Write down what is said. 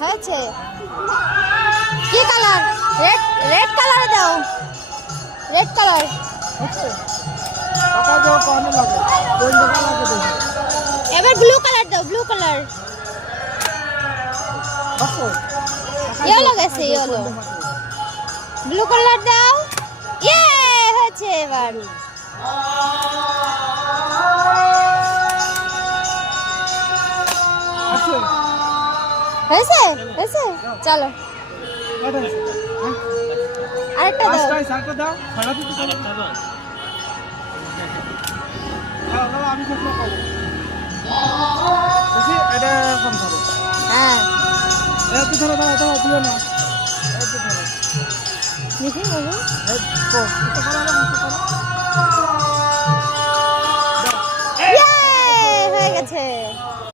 হয়েছে কি colour? Red red colour দাও, রেড কালার। এবার ব্লু কালার দাও, ব্লু কালার। ইয়েলো গেছে, ইয়েলো। ব্লু কালার দাও। ইয়ে হয়েছে এবার। হয়েছে হয়েছে, চলো আরেকটা দাও। হ্যাঁ দেখি হয়ে গেছে।